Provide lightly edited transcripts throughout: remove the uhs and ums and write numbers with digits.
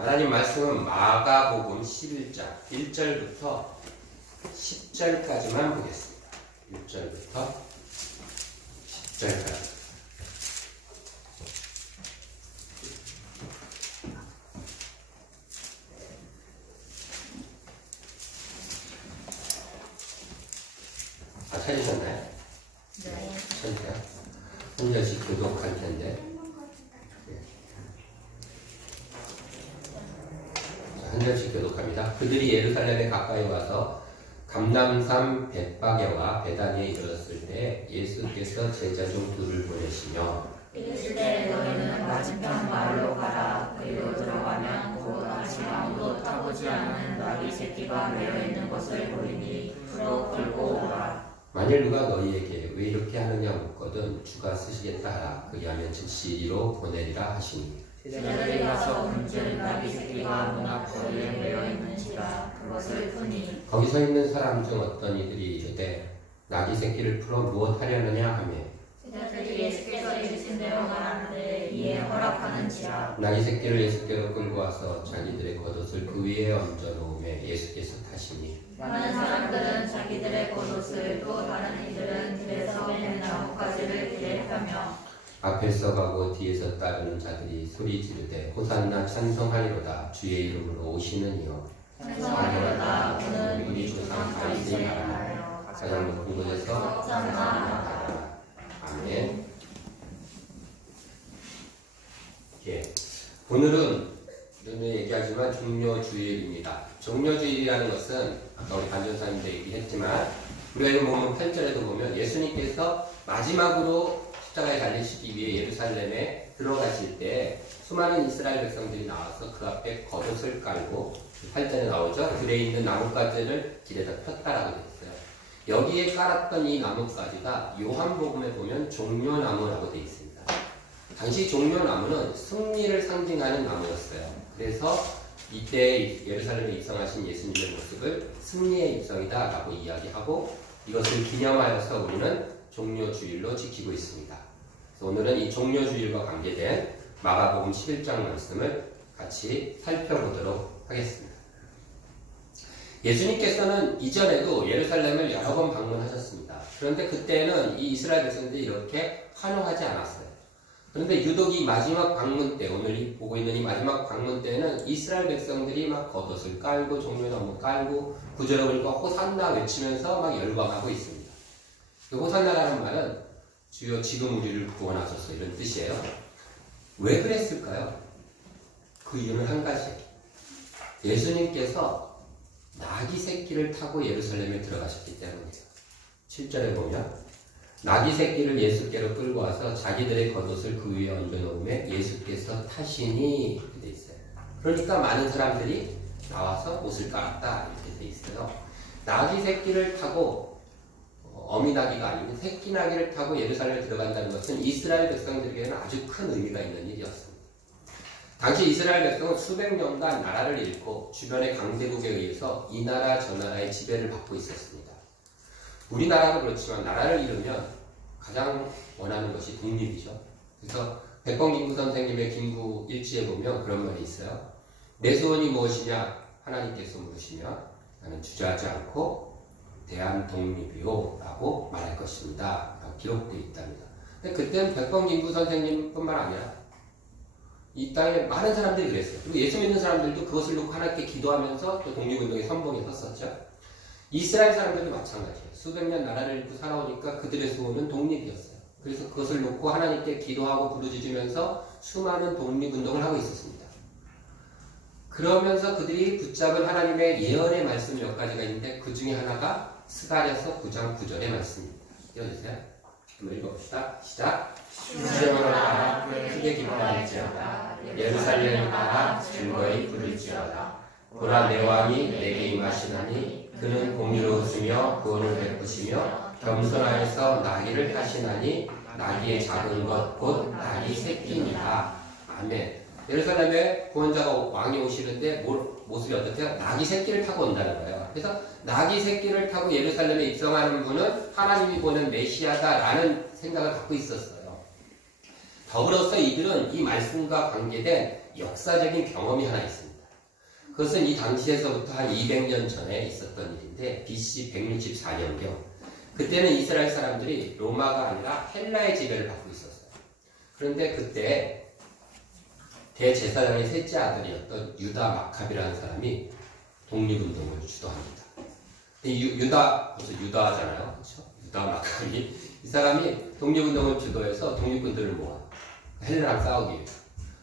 하나님 말씀은 마가복음 11장 1절부터 10절까지만 보겠습니다. 1절부터 10절까지. 찾으셨나요? 네. 찾으세요? 한 절씩 교독할 텐데. 한 절씩 교독합니다. 그들이 예루살렘에 가까이 와서 감람산 벳바게와 베다니에 이르렀을 때 예수께서 제자 중 둘을 보내시며 이르시되 너희는 맞은편 마을로 가라. 그리고 들어가면 곧 아직 아무도 타보지 않은 나귀 새끼가 매여 있는 것을 보리니 풀어 끌고 오라. 만일 누가 너희에게 왜 이렇게 하느냐 묻거든 주가 쓰시겠다 하라. 그리하면 즉시 이리로 보내리라 하시니 제자들이 가서 본즉 나귀 새끼가 문 앞거리에 매여 있는지라. 그것을 푸니 거기서 있는 사람 중 어떤 이들이 이르되 나귀 새끼를 풀어 무엇하려느냐 하며 제자들이 예수께서 이르신 대로 하라는데 이에 허락하는지라. 나귀 새끼를 예수께로 끌고 와서 자기들의 겉옷을 그 위에 얹어 놓으며 예수께서 타시니 많은 사람들은 자기들의 겉옷을 또 다른 이들은 들에서 뺀 나뭇가지를 길에 펴며 앞에서 가고 뒤에서 따르는 자들이 소리 지르되 호산나 찬송하리로다 주의 이름으로 오시는 이여 찬송하리로다. 오늘 우리 조상 다윗의 나라여 가장 높은 곳에서 호산나. 아멘. 예. 오늘은 얘기하지만 종료주일입니다. 종료주일이라는 것은 아까 우리 반전사님도 얘기했지만 우리가 이거 보면 8절에도 보면 예수님께서 마지막으로 십자가에 달리시기 위해 예루살렘에 들어가실 때 수많은 이스라엘 백성들이 나와서 그 앞에 겉옷을 깔고 8절에 나오죠. 들에 있는 나뭇가지를 길에다 폈다라고 되어 있어요. 여기에 깔았던 이 나뭇가지가 요한복음에 보면 종려나무라고 되어 있습니다. 당시 종려나무는 승리를 상징하는 나무였어요. 그래서 이때 예루살렘에 입성하신 예수님의 모습을 승리의 입성이다 라고 이야기하고 이것을 기념하여서 우리는 종료주일로 지키고 있습니다. 그래서 오늘은 이 종료주일과 관계된 마가복음 11장 말씀을 같이 살펴보도록 하겠습니다. 예수님께서는 이전에도 예루살렘을 여러 번 방문하셨습니다. 그런데 그때는 이 이스라엘 백성들이 이렇게 환호하지 않았어요. 그런데 유독 이 마지막 방문 때, 오늘 보고 있는 이 마지막 방문 때는 이스라엘 백성들이 막 겉옷을 깔고 종려나무 깔고 구절에 보니까 호산나 외치면서 막 열광하고 있습니다. 그 호산나라는 말은 주여 지금 우리를 구원하소서 이런 뜻이에요. 왜 그랬을까요? 그 이유는 한 가지. 예수님께서 나귀 새끼를 타고 예루살렘에 들어가셨기 때문이에요. 7절에 보면 나귀 새끼를 예수께로 끌고 와서 자기들의 겉옷을 그 위에 얹어 놓으며 예수께서 타시니 이렇게 돼 있어요. 그러니까 많은 사람들이 나와서 옷을 깔았다 이렇게 돼 있어요. 나귀 새끼를 타고 어미 나귀가 아니고 새끼 나귀를 타고 예루살렘에 들어간다는 것은 이스라엘 백성들에게는 아주 큰 의미가 있는 일이었습니다. 당시 이스라엘 백성은 수백 년간 나라를 잃고 주변의 강대국에 의해서 이 나라 저 나라의 지배를 받고 있었습니다. 우리나라도 그렇지만 나라를 잃으면 가장 원하는 것이 독립이죠. 그래서 백범김구 선생님의 김구 일지에 보면 그런 말이 있어요. 내 소원이 무엇이냐 하나님께서 물으시면 나는 주저하지 않고 대한 독립이요 라고 말할 것입니다. 기록되어 있답니다. 근데 그때는 백범김구 선생님뿐만 아니라 이 땅에 많은 사람들이 그랬어요. 그리고 예수 믿는 사람들도 그것을 놓고 하나님께 기도하면서 또 독립운동의 선봉에 섰었죠. 이스라엘 사람들도 마찬가지예요. 수백 년 나라를 잃고 살아오니까 그들의 소원은 독립이었어요. 그래서 그것을 놓고 하나님께 기도하고 부르짖으면서 수많은 독립운동을 하고 있었습니다. 그러면서 그들이 붙잡은 하나님의 예언의 말씀 몇 가지가 있는데 그 중에 하나가 스가랴서 9장 9절의 말씀입니다. 띄워주세요. 한번 읽어봅시다. 시작. 시온아 크게 기뻐할지어다. 예루살렘 나라 즐거이 부를지어다. 보라 내 왕이 내게 임하시나니 그는 공의로우시며 구원을 베푸시며 겸손하여서 나귀를 타시나니 나귀의 작은 것 곧 나귀 새끼니라. 아멘. 예루살렘에 구원자가 왕이 오시는데 모습이 어떻대요? 나귀 새끼를 타고 온다는 거예요. 그래서 나귀 새끼를 타고 예루살렘에 입성하는 분은 하나님이 보낸 메시아다라는 생각을 갖고 있었어요. 더불어서 이들은 이 말씀과 관계된 역사적인 경험이 하나 있습니다. 그것은 이 당시에서부터 한 200년 전에 있었던 일인데 BC 164년경. 그때는 이스라엘 사람들이 로마가 아니라 헬라의 지배를 받고 있었어요. 그런데 그때 대제사장의 셋째 아들이었던 유다 마카비라는 사람이 독립운동을 주도합니다. 유다, 벌써 유다잖아요. 그렇죠? 유다 마카비. 이 사람이 독립운동을 주도해서 독립군들을 모아 헬라랑 싸우기 위해서.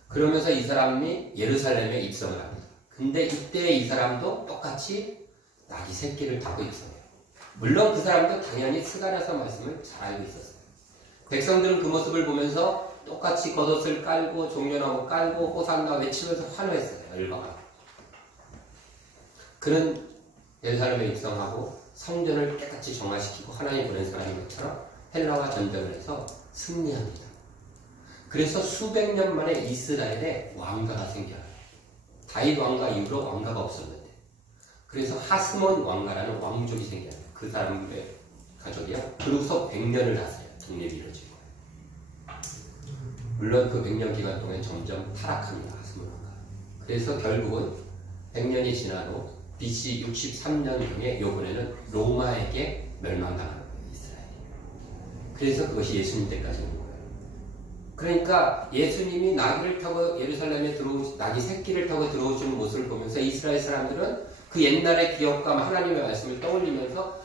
그러면서 이 사람이 예루살렘에 입성을 합니다. 근데 이때 이 사람도 똑같이 나귀 새끼를 타고 입성해요. 물론 그 사람도 당연히 스가랴서 말씀을 잘 알고 있었어요. 백성들은 그 모습을 보면서 똑같이 겉옷을 깔고 종려나무 깔고 호산나 외치면서 환호했어요. 열광하고. 그는 예루살렘에 입성하고 성전을 깨끗이 정화시키고 하나님 보낸 사람인 것처럼 헬라와 전쟁을 해서 승리합니다. 그래서 수백 년 만에 이스라엘에 왕가가 생겨요. 다윗 왕가 이후로 왕가가 없었는데, 그래서 하스몬 왕가라는 왕족이 생겨요. 그 사람의 가족이요. 그로서 100년을 다스려요. 독립이 이루어진 거예요. 물론 그 100년 기간 동안 점점 타락합니다. 하스몬 왕가. 그래서 결국은 100년이 지난 후 BC 63년경에 요번에는 로마에게 멸망당하는 거예요. 이스라엘이. 그래서 그것이 예수님 때까지 온 거예요. 그러니까 예수님이 나귀를 타고 예루살렘에 나귀 새끼를 타고 들어오시는 모습을 보면서 이스라엘 사람들은 그 옛날의 기억과 하나님의 말씀을 떠올리면서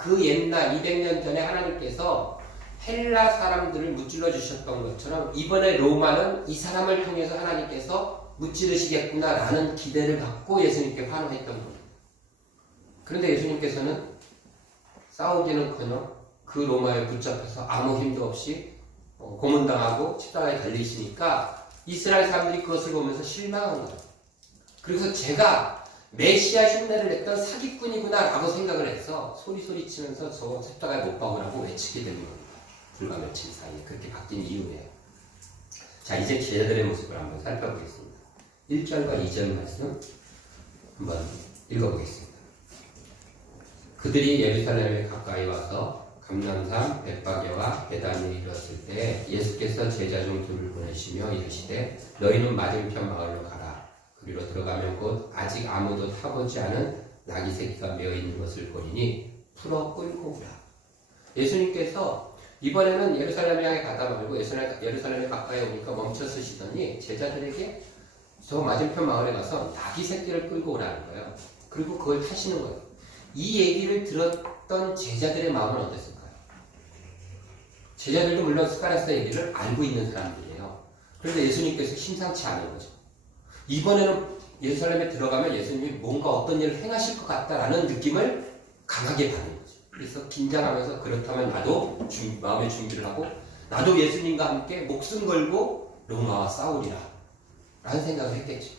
그 옛날 200년 전에 하나님께서 헬라 사람들을 무찔러 주셨던 것처럼 이번에 로마는 이 사람을 통해서 하나님께서 무찌르시겠구나 라는 기대를 갖고 예수님께 환호했던 겁니다. 그런데 예수님께서는 싸우기는커녕 그 로마에 붙잡혀서 아무 힘도 없이 고문당하고 십자가에 달리시니까 이스라엘 사람들이 그것을 보면서 실망한 거예요. 그래서 제가 메시아 흉내를 냈던 사기꾼이구나 라고 생각을 해서 소리치면서 저 십자가에 못 박으라고 외치게 되는 겁니다. 불과 며칠 사이에 그렇게 바뀐 이유예요. 자, 이제 제자들의 모습을 한번 살펴보겠습니다. 1절과 2절 말씀 한번 읽어보겠습니다. 그들이 예루살렘에 가까이 와서 감람산 벳바게와 베다니에 이르렀을 때 예수께서 제자 중 둘을 보내시며 이르시되 너희는 맞은편 마을로 가라. 그리로 들어가면 곧 아직 아무도 타보지 않은 나귀 새끼가 메어 있는 것을 보리니 풀어 끌고 오라. 예수님께서 이번에는 예루살렘 향해 가다 말고 예루살렘에 가까이 오니까 멈춰 서시더니 제자들에게 저 맞은편 마을에 가서 나귀 새끼를 끌고 오라는 거예요. 그리고 그걸 타시는 거예요. 이 얘기를 들었던 제자들의 마음은 어땠을까요? 제자들도 물론 스가랴서 얘기를 알고 있는 사람들이에요. 그런데 예수님께서 심상치 않은 거죠. 이번에는 예루살렘에 들어가면 예수님이 뭔가 어떤 일을 행하실 것 같다라는 느낌을 강하게 받는 거죠. 그래서 긴장하면서 그렇다면 나도 마음의 준비를 하고 나도 예수님과 함께 목숨 걸고 로마와 싸우리라 라는 생각을 했겠죠.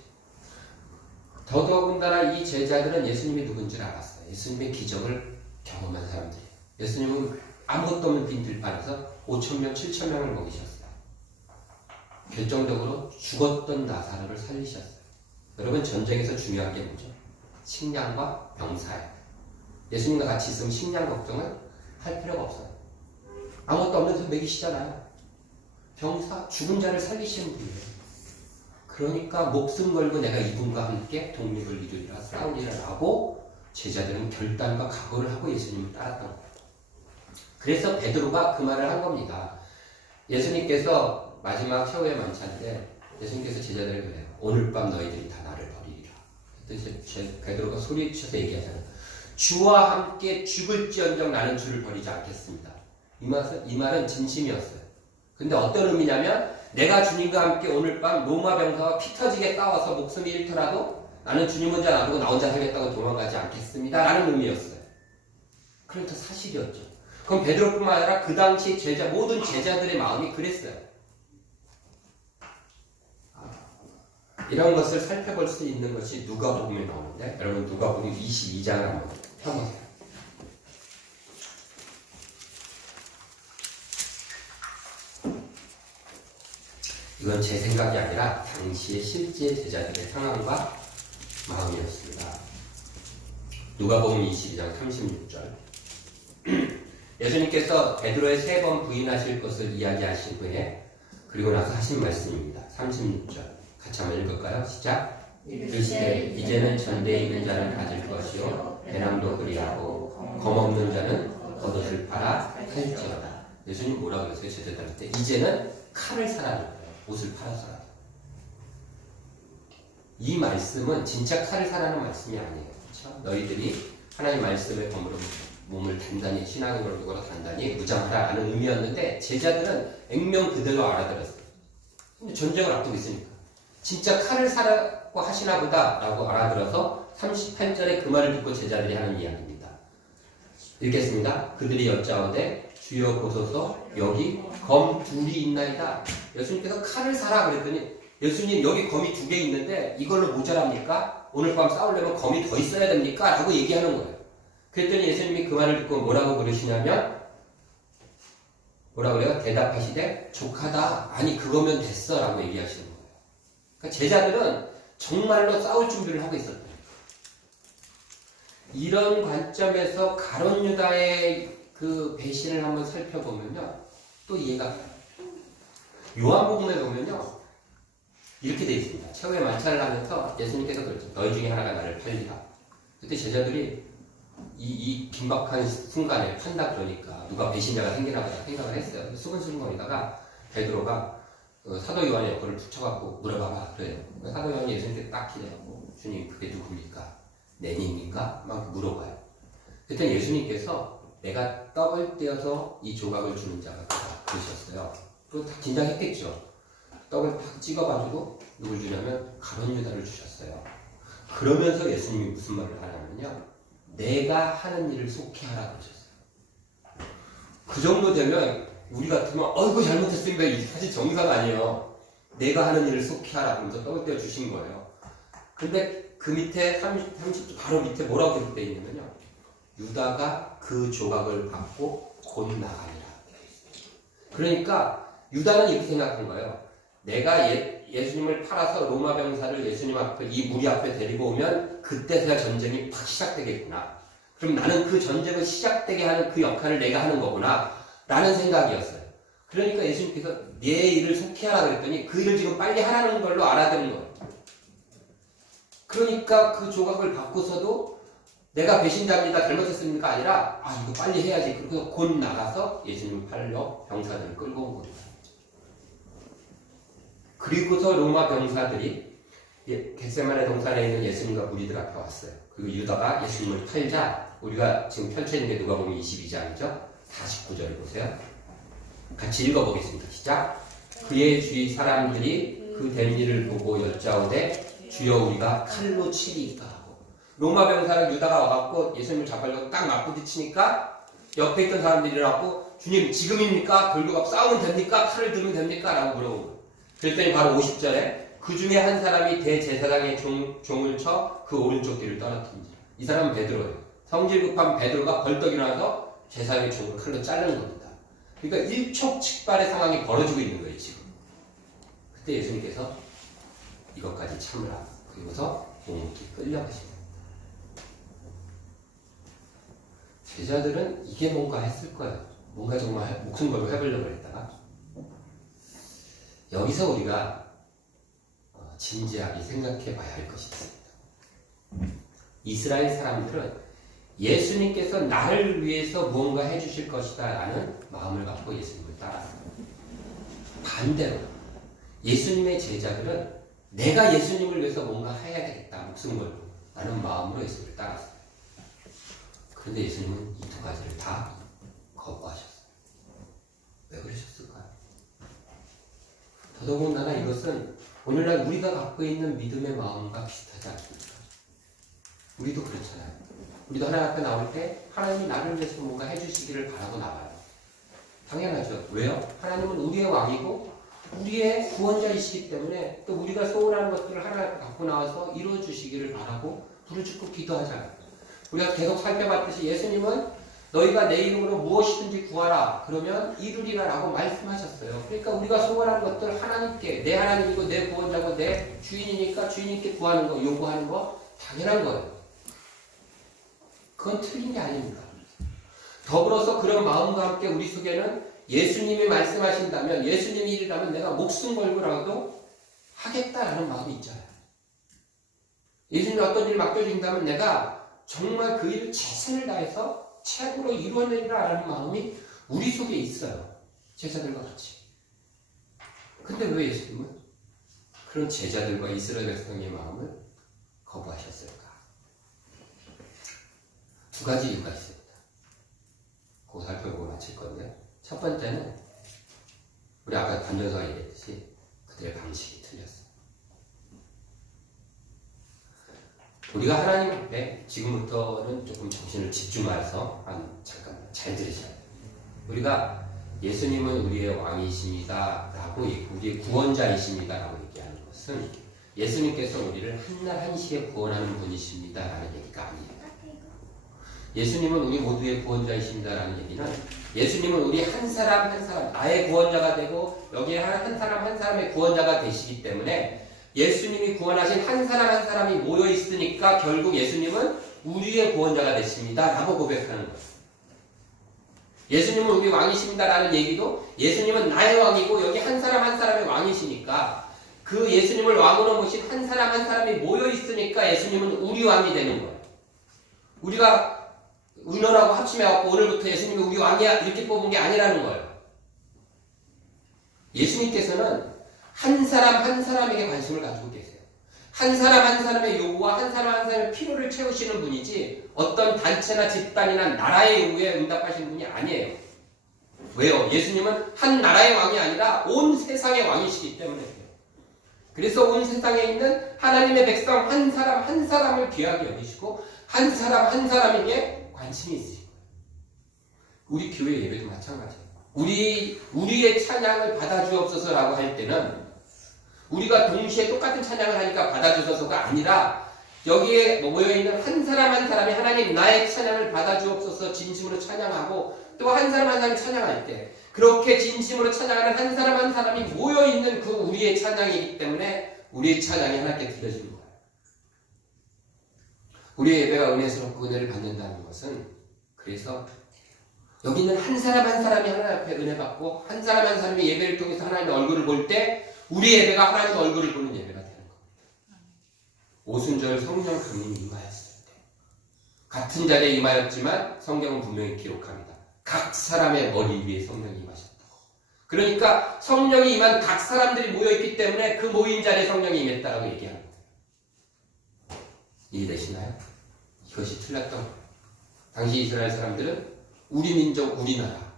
더더군다나 이 제자들은 예수님이 누군지를 알았어요. 예수님의 기적을 경험한 사람들이에요. 예수님은 아무것도 없는 빈 들판에서 5,000명, 7,000명을 먹이셨어요. 결정적으로 죽었던 나사로를 살리셨어요. 여러분, 전쟁에서 중요한 게 뭐죠? 식량과 병사예요. 예수님과 같이 있으면 식량 걱정은 할 필요가 없어요. 아무것도 없는 데서 먹이시잖아요. 병사, 죽은 자를 살리시는 분이에요. 그러니까 목숨 걸고 내가 이분과 함께 독립을 이루리라 싸우리라 하고 제자들은 결단과 각오를 하고 예수님을 따랐던 거예요. 그래서 베드로가 그 말을 한 겁니다. 예수님께서 마지막 최후의 만찬 때 예수님께서 제자들에게 그래요. 오늘 밤 너희들이 다 나를 버리리라. 그랬더니 베드로가 소리쳐서 얘기하잖아요. 주와 함께 죽을지언정 나는 주를 버리지 않겠습니다. 이 말은 진심이었어요. 근데 어떤 의미냐면 내가 주님과 함께 오늘 밤 로마 병사와 피 터지게 싸워서 목숨이 잃더라도 나는 주님 혼자 놔두고 나 혼자 살겠다고 도망가지 않겠습니다 라는 의미였어요. 그러니까 사실이었죠. 그럼 베드로뿐만 아니라 그 당시 모든 제자들의 마음이 그랬어요. 이런 것을 살펴볼 수 있는 것이 누가복음에 나오는데 여러분 누가복음 22장을 한번 펴보세요. 이건 제 생각이 아니라 당시의 실제 제자들의 상황과 마음이었습니다. 누가복음 22장 36절. 예수님께서 베드로의 3번 부인하실 것을 이야기하신 후에 그리고 나서 하신 말씀입니다. 36절 같이 한번 읽을까요? 시작. 이르시되 이제는 전대에 있는 자는 가질 것이요 배낭도 그리하고 검없는 자는 겉옷을 팔아 살지어다. 예수님 뭐라고 그랬어요? 제자들한테 이제는 칼을 사라는 거예요. 옷을 팔아서라도. 이 말씀은 진짜 칼을 사라는 말씀이 아니에요. 그렇죠? 너희들이 하나님 말씀에 버무려 몸을 단단히 신앙으로 단단히 무장하라는 의미였는데 제자들은 액면 그대로 알아들었어요. 근데 전쟁을 앞두고 있으니까 진짜 칼을 사라고 하시나 보다라고 알아들어서 38절에 그 말을 듣고 제자들이 하는 이야기입니다. 읽겠습니다. 그들이 여짜오되 주여 보소서 여기 검 둘이 있나이다. 예수님께서 칼을 사라 그랬더니 예수님 여기 검이 2개 있는데 이걸로 모자랍니까? 오늘 밤 싸우려면 검이 더 있어야 됩니까? 라고 얘기하는 거예요. 그랬더니 예수님이 그 말을 듣고 뭐라고 그러시냐면 뭐라 그래요? 대답하시되 족하다. 아니 그거면 됐어 라고 얘기하시는 거예요. 그러니까 제자들은 정말로 싸울 준비를 하고 있었다. 이런 관점에서 가룟 유다의 그 배신을 한번 살펴보면요. 또 이해가 가요. 요한복음에 보면요. 이렇게 되어 있습니다. 최후의 만찬을 하면서 예수님께서 그랬죠. 너희 중에 하나가 나를 팔리라. 그때 제자들이 이 긴박한 순간에 판다 그러니까 누가 배신자가 생기나 보다 생각을 했어요. 수근수근거리다가 베드로가 사도 요한의 옆구리를 붙여갖고 물어봐봐 그래요. 사도 요한이 예수님께 딱 기대하고 주님 그게 누굽니까? 내니입니까? 막 물어봐요. 그때 예수님께서 내가 떡을 떼어서 이 조각을 주는 자가 누가 그러셨어요. 그거 다 긴장했겠죠. 떡을 딱 찍어가지고 누굴 주냐면 가룟 유다를 주셨어요. 그러면서 예수님이 무슨 말을 하냐면요. 내가 하는 일을 속히 하라 그러셨어요. 그 정도 되면 우리 같으면 어이구 잘못했습니다. 이 사실 정상 아니에요. 내가 하는 일을 속히 하라 그러면서 떡을 떼어 주신 거예요. 근데 그 밑에 30조 바로 밑에 뭐라고 되어 있냐면요. 유다가 그 조각을 받고 곧 나가니라. 그러니까 유다는 이렇게 생각한 거예요. 내가 예수님을 팔아서 로마 병사를 예수님 앞에 이 무리 앞에 데리고 오면 그때서야 전쟁이 팍 시작되겠구나. 그럼 나는 그 전쟁을 시작되게 하는 그 역할을 내가 하는 거구나 라는 생각이었어요. 그러니까 예수님께서 내 일을 속히 하라 그랬더니 그 일을 지금 빨리 하라는 걸로 알아듣는 거예요. 그러니까 그 조각을 받고서도 내가 배신자입니다 잘못했습니까 아니라 이거 빨리 해야지. 그래서 곧 나가서 예수님을 팔러 병사들을 끌고 온 겁니다. 그리고서 로마 병사들이 겟세마네 동산에 있는 예수님과 무리들 앞에 왔어요. 그리고 유다가 예수님을 팔자 우리가 지금 펼쳐있는 게 누가복음 22장이죠. 49절 보세요. 같이 읽어보겠습니다. 시작. 그의 주위 사람들이 그 된 일을 보고 여짜오되 주여 우리가 칼로 치리까 하고 로마 병사를 유다가 와갖고 예수님을 잡으려고 딱 맞부딪히니까 옆에 있던 사람들이 일어나고 주님 지금입니까? 돌고 싸우면 됩니까? 칼을 들면 됩니까? 라고 물어본 거예요. 그랬더니 바로 50절에 그 중에 한 사람이 대제사장의 종을 쳐 그 오른쪽 귀를 떨어뜨린지라. 이 사람은 베드로예요. 성질 급한 베드로가 벌떡 일어나서 제사장의 종을 칼로 자르는 겁니다. 그러니까 일촉즉발의 상황이 벌어지고 있는 거예요 지금. 그때 예수님께서 이것까지 참으라. 그리고서 묵묵히 끌려가십니다. 제자들은 이게 뭔가 했을 거예요. 뭔가 정말 목숨 걸고 해보려고 했다가 여기서 우리가 진지하게 생각해 봐야 할 것이 있습니다. 이스라엘 사람들은 예수님께서 나를 위해서 무언가 해주실 것이다 라는 마음을 갖고 예수님을 따랐습니다. 반대로 예수님의 제자들은 내가 예수님을 위해서 뭔가 해야 되겠다 목숨 걸고 라는 마음으로 예수님을 따랐습니다. 그런데 예수님은 이 두 가지를 다 거부하셨어요. 왜 그러셨을까요? 더더군다나 이것은 오늘날 우리가 갖고 있는 믿음의 마음과 비슷하지 않습니까? 우리도 그렇잖아요. 우리도 하나님 앞에 나올 때 하나님이 나를 위해서 뭔가 해주시기를 바라고 나와요. 당연하죠. 왜요? 하나님은 우리의 왕이고 우리의 구원자이시기 때문에 또 우리가 소원하는 것들을 하나님 앞에 갖고 나와서 이루어주시기를 바라고 부르짖고 기도하잖아요. 우리가 계속 살펴봤듯이 예수님은 너희가 내 이름으로 무엇이든지 구하라 그러면 이루리라 라고 말씀하셨어요. 그러니까 우리가 소원하는 것들 하나님께 내 하나님이고 내 구원자고 내 주인이니까 주인님께 구하는 거 요구하는 거 당연한 거예요. 그건 틀린 게 아닙니다. 더불어서 그런 마음과 함께 우리 속에는 예수님이 말씀하신다면 예수님이 일이라면 내가 목숨 걸고라도 하겠다라는 마음이 있잖아요. 예수님이 어떤 일을 맡겨주신다면 내가 정말 그 일을 최선을 다해서 최고로 이루어내리라라는 마음이 우리 속에 있어요. 제자들과 같이. 근데 왜 예수님은 그런 제자들과 이스라엘 백성의 마음을 거부하셨을까? 두 가지 이유가 있습니다. 그거 살펴보고 마칠 건데, 첫 번째는 우리 아까 단전서가 얘기했듯이 그들의 방식이 틀렸어요. 우리가 하나님 앞에 지금부터는 조금 정신을 집중해서 잠깐만 잘 들으셔야 돼요. 우리가 예수님은 우리의 왕이십니다 라고 우리의 구원자이십니다 라고 얘기하는 것은 예수님께서 우리를 한날 한시에 구원하는 분이십니다 라는 얘기가 아니에요. 예수님은 우리 모두의 구원자이십니다 라는 얘기는 예수님은 우리 한 사람 한 사람 나의 구원자가 되고 여기에 한 사람 한 사람의 구원자가 되시기 때문에 예수님이 구원하신 한 사람 한 사람이 모여 있으니까 결국 예수님은 우리의 구원자가 되십니다 라고 고백하는 거예요. 예수님은 우리 왕이십니다 라는 얘기도 예수님은 나의 왕이고 여기 한 사람 한 사람의 왕이시니까 그 예수님을 왕으로 모신 한 사람 한 사람이 모여 있으니까 예수님은 우리 왕이 되는 거예요. 우리가 은어라고 합심해갖고 오늘부터 예수님이 우리 왕이야 이렇게 뽑은 게 아니라는 거예요. 예수님께서는 한 사람 한 사람에게 관심을 가지고 계세요. 한 사람 한 사람의 요구와 한 사람 한 사람의 필요를 채우시는 분이지 어떤 단체나 집단이나 나라의 요구에 응답하시는 분이 아니에요. 왜요? 예수님은 한 나라의 왕이 아니라 온 세상의 왕이시기 때문에 그래요. 그래서 온 세상에 있는 하나님의 백성 한 사람 한 사람을 귀하게 여기시고 한 사람 한 사람에게 관심이 있으시고 우리 교회 예배도 마찬가지예요. 우리의 찬양을 받아주옵소서라고 할 때는 우리가 동시에 똑같은 찬양을 하니까 받아주셔서가 아니라 여기에 모여있는 한 사람 한 사람이 하나님 나의 찬양을 받아주옵소서 진심으로 찬양하고 또 한 사람 한 사람이 찬양할 때 그렇게 진심으로 찬양하는 한 사람 한 사람이 모여있는 그 우리의 찬양이기 때문에 우리의 찬양이 하나님께 드려지는 거예요. 우리의 예배가 은혜스럽고 은혜를 받는다는 것은 그래서 여기 있는 한 사람 한 사람이 하나님 앞에 은혜 받고 한 사람 한 사람이 예배를 통해서 하나님의 얼굴을 볼 때 우리 예배가 하나님의 얼굴을 보는 예배가 되는 겁니다. 오순절 성령 강림이 임하였을 때 같은 자리에 임하였지만 성경은 분명히 기록합니다. 각 사람의 머리 위에 성령이 임하셨다고. 그러니까 성령이 임한 각 사람들이 모여있기 때문에 그 모인 자리에 성령이 임했다고 얘기하는 거예요. 이해되시나요? 이것이 틀렸던 거예요. 당시 이스라엘 사람들은 우리 민족, 우리나라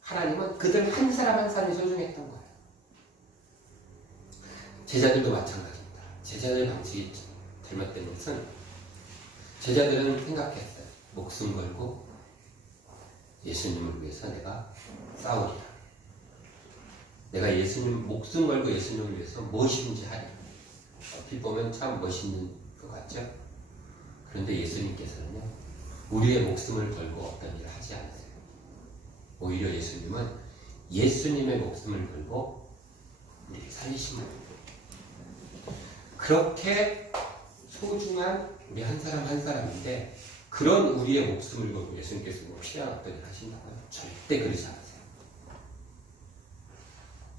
하나님은 그들 한 사람 한 사람이 소중했던 거예요. 제자들도 마찬가지입니다. 제자들의 방식이 잘못된 것은 제자들은 생각했어요. 목숨 걸고 예수님을 위해서 내가 싸우리라. 내가 예수님 목숨 걸고 예수님을 위해서 무엇인지 하리라. 어떻게 보면 참 멋있는 것 같죠? 그런데 예수님께서는요. 우리의 목숨을 걸고 어떤 일을 하지 않으세요. 오히려 예수님은 예수님의 목숨을 걸고 우리를 살리신 거예요. 그렇게 소중한 우리 한 사람 한 사람인데 그런 우리의 목숨을 걸고 예수님께서 뭐 필요한 어떤 일을 하신다고요? 절대 그러지 않으세요.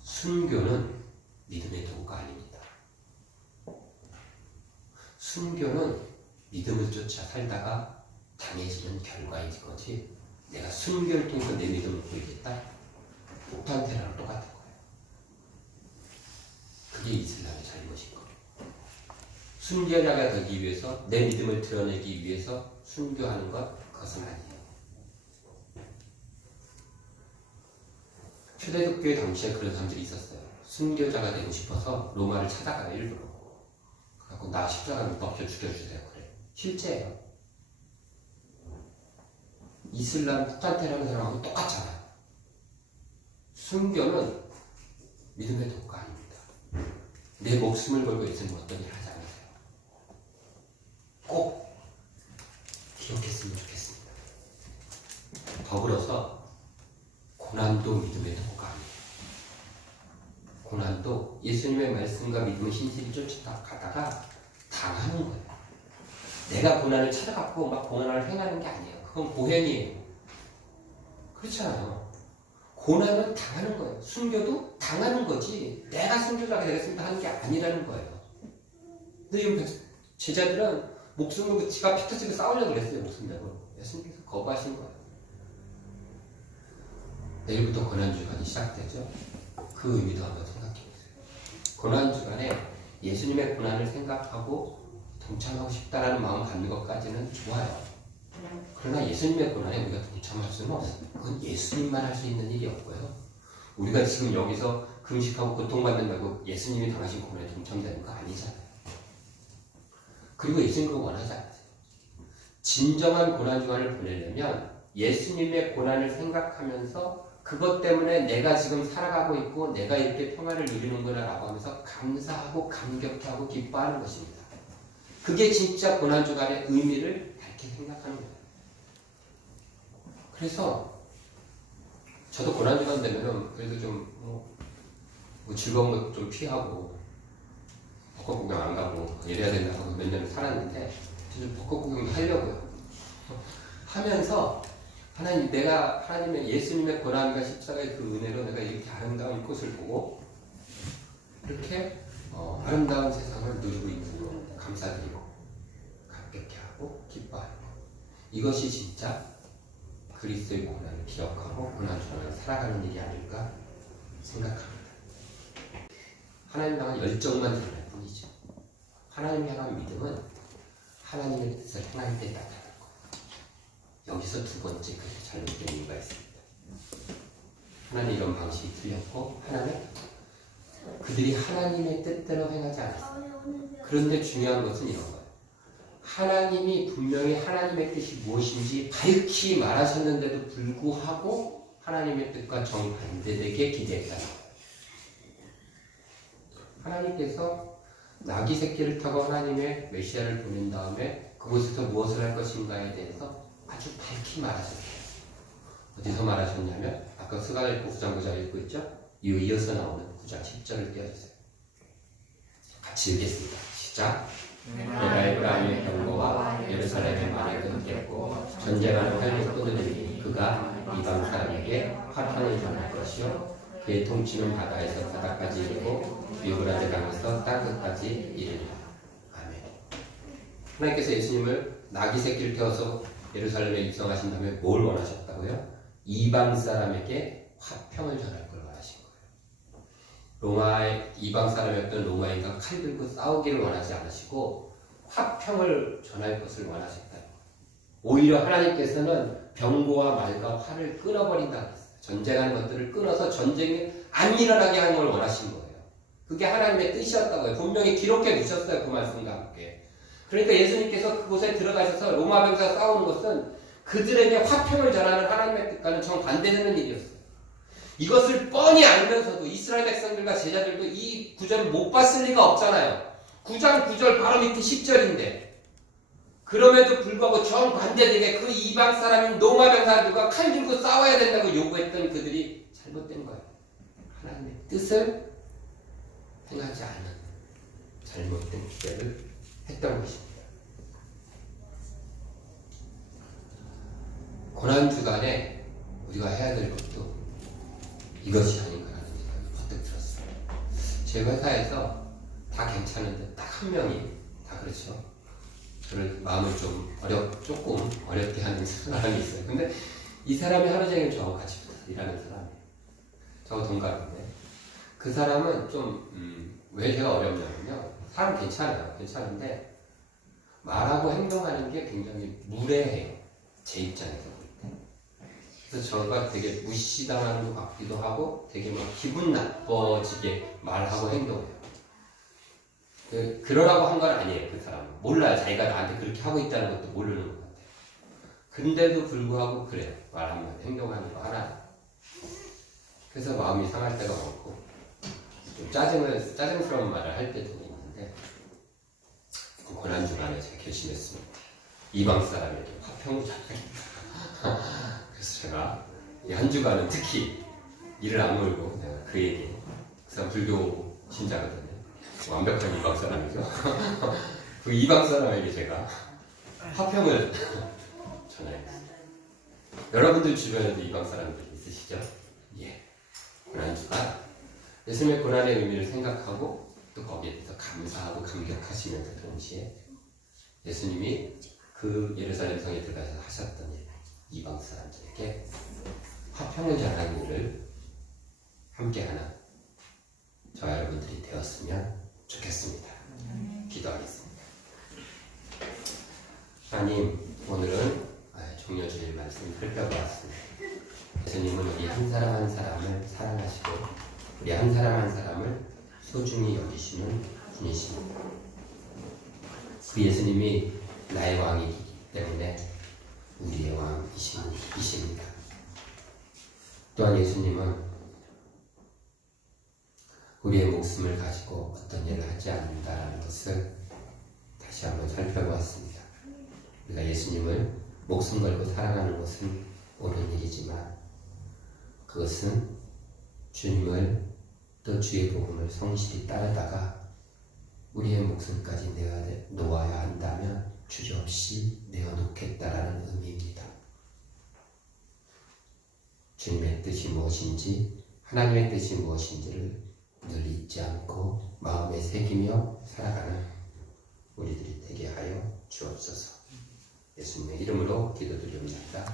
순교는 믿음의 도구가 아닙니다. 순교는 믿음을 쫓아 살다가 당해지는 결과인 거지 내가 순교를 통해서 내 믿음을 보이겠다? 폭탄 테러랑 똑같은 거예요. 그게 이슬람의 잘못인 거예요. 순교자가 되기 위해서 내 믿음을 드러내기 위해서 순교하는 것 그것은 아니에요. 초대교회 당시에 그런 사람들이 있었어요. 순교자가 되고 싶어서 로마를 찾아가요. 일부러. 그래갖고 나 십자가 못 박혀 죽여주세요. 그래. 실제예요. 이슬람 폭탄 테러하는 사람하고 똑같잖아요. 순교는 믿음의 도구가 아닙니다. 내 목숨을 걸고 예수님 어떤 일을 하지 않으세요. 꼭 기억했으면 좋겠습니다. 더불어서 고난도 믿음의 도구가 아니에요. 고난도 예수님의 말씀과 믿음의 신실히 쫓아가다가 당하는 거예요. 내가 고난을 찾아갖고 막 고난을 행하는 게 아니에요. 그건 고행이에요. 그렇잖아요. 고난은 당하는 거예요. 순교도 당하는 거지 내가 순교자가 되겠습니다 하는 게 아니라는 거예요. 근데 제자들은 목숨 걸고 지가 피 터지고 싸우려고 그랬어요. 목숨 내고. 예수님께서 거부하신 거예요. 내일부터 고난주간이 시작되죠. 그 의미도 한번 생각해 보세요. 고난주간에 예수님의 고난을 생각하고 동참하고 싶다라는 마음 갖는 것까지는 좋아요. 그러나 예수님의 고난에 우리가 동참할 수는 없어요. 그건 예수님만 할 수 있는 일이었고요. 우리가 지금 여기서 금식하고 고통받는다고 예수님이 당하신 고난에 동참되는 거 아니잖아요. 그리고 예수님 그거 원하지 않으세요. 진정한 고난주간을 보내려면 예수님의 고난을 생각하면서 그것 때문에 내가 지금 살아가고 있고 내가 이렇게 평화를 누리는구나 라고 하면서 감사하고 감격하고 기뻐하는 것입니다. 그게 진짜 고난주간의 의미를 밝게 생각하는 거예요. 그래서 저도 고난주간 되면은 그래도 좀 뭐 즐거운 것 좀 피하고 벚꽃 구경 안 가고 이래야 된다고 몇 년을 살았는데 좀 벚꽃 구경 하려고요. 하면서 내가 하나님의 예수님의 고난과 십자가의 그 은혜로 내가 이렇게 아름다운 꽃을 보고 이렇게 아름다운 세상을 누리고 있는 거 감사드리고 감격해 하고 기뻐하고 이것이 진짜 그리스도의 고난을 기억하고 고난주간을 살아가는 일이 아닐까 생각합니다. 하나님 향한 열정만 드러날 뿐이죠. 하나님 향한 믿음은 하나님의 뜻을 행할 때 나타나는 거예요. 여기서 두 번째 그 잘못된 이유가 있습니다. 하나님 이런 방식이 틀렸고 하나는 그들이 하나님의 뜻대로 행하지 않았어요. 그런데 중요한 것은 이런 거예요. 하나님이 분명히 하나님의 뜻이 무엇인지 밝히 말하셨는데도 불구하고 하나님의 뜻과 정반대되게 기대했다는 거예요. 하나님께서 나귀 새끼를 타고 하나님의 메시아를 보낸 다음에 그곳에서 무엇을 할 것인가에 대해서 아주 밝히 말하셨어요. 어디서 말하셨냐면 아까 스가랴 9장 9절 읽고 있죠? 이어서 나오는 9장 10절을 띄워주세요. 같이 읽겠습니다. 시작. 내가 에브라임의 경고와 예루살렘의 말을 듣겠고 전쟁하는 활로 끊으니 그가 이방 사람에게 화평을 전할 것이요 그의 통치는 바다에서 바다까지 이르고 유브라데 강에서 땅끝까지 이르리라. 아멘. 하나님께서 예수님을 나귀 새끼를 태워서 예루살렘에 입성하신 다음에 뭘 원하셨다고요? 이방 사람에게 화평을 전할 걸 원하신 거예요. 로마의 이방 사람이었던 로마인과 칼 들고 싸우기를 원하지 않으시고 화평을 전할 것을 원하셨다. 오히려 하나님께서는 병고와 말과 활을 끊어버린다고 했어요. 전쟁하는 것들을 끊어서 전쟁이 안 일어나게 하는 걸 원하신 거예요. 그게 하나님의 뜻이었다고요. 분명히 기록해 두셨어요. 그 말씀과 함께. 그러니까 예수님께서 그곳에 들어가셔서 로마 병사와 싸우는 것은 그들에게 화평을 전하는 하나님의 뜻과는 정반대되는 일이었어요. 이것을 뻔히 알면서도 이스라엘 백성들과 제자들도 이 구절을 못 봤을 리가 없잖아요. 9장 9절 바로 밑에 10절인데 그럼에도 불구하고 정반대되게 그 이방 사람인 로마 병사들과 칼 들고 싸워야 된다고 요구했던 그들이 잘못된 거예요. 하나님의 뜻을 행하지 않은 잘못된 기대를 했던 것입니다. 고난주간에 우리가 해야 될 것도 이것이 아닌가라는 생각이 번뜩 들었어요. 제 회사에서 다 괜찮은데 딱 한 명이 다 그렇죠. 저를 마음을 조금 어렵게 하는 사람이 있어요. 근데 이 사람이 하루 종일 저하고 같이 일하는 사람이에요. 저하고 동갑인데 그 사람은 왜 제가 어렵냐면요. 사람 괜찮은데 말하고 행동하는 게 굉장히 무례해요. 제 입장에서 볼 때. 그래서 저가 되게 무시당하는 것 같기도 하고 되게 막 기분 나빠지게 말하고 행동해요. 그러라고 한 건 아니에요. 그 사람은 몰라요. 자기가 나한테 그렇게 하고 있다는 것도 모르는 것 같아요. 근데도 불구하고 그래요. 말 한마디 행동하는 거 하나. 그래서 마음이 상할 때가 많고 좀 짜증스러운 말을 할 때도 있는데 고난주간에 제가 결심했습니다. 이방 사람에게 화평을 전하겠다. 그래서 제가 이 한 주간은 특히 일을 안 놀고 내가 그에게 그 사람 불교 신자거든요. 완벽한 이방 사람이죠. 그 이방 사람에게 제가 화평을 전하겠습니다. 여러분들 주변에도 이방 사람들 있으시죠? 예. 고난주간 예수님의 고난의 의미를 생각하고 또 거기에 대해서 감사하고 감격하시면서 동시에 예수님이 그 예루살렘 성에 들어가서 하셨던 일, 이방 사람들에게 화평을 전하는 일을 함께하는 저와 여러분들이 되었으면 좋겠습니다. 기도하겠습니다. 하나님, 오늘은 종려주일 말씀 살펴보았습니다. 예수님은 우리 한 사람 한 사람을 사랑하시고 우리 한 사람 한 사람을 소중히 여기시는 분이십니다. 그 예수님이 나의 왕이기 때문에 우리의 왕이십니다. 또한 예수님은 우리의 목숨을 가지고 어떤 일을 하지 않는다라는 것을 다시 한번 살펴보았습니다. 우리가 예수님을 목숨 걸고 사랑하는 것은 옳은 일이지만 그것은 주님을 또 주의 복음을 성실히 따르다가 우리의 목숨까지 놓아야 한다면 주저없이 내어놓겠다라는 의미입니다. 주님의 뜻이 무엇인지 하나님의 뜻이 무엇인지를 늘 잊지 않고 마음에 새기며 살아가는 우리들이 되게 하여 주옵소서. 예수님의 이름으로 기도드립니다.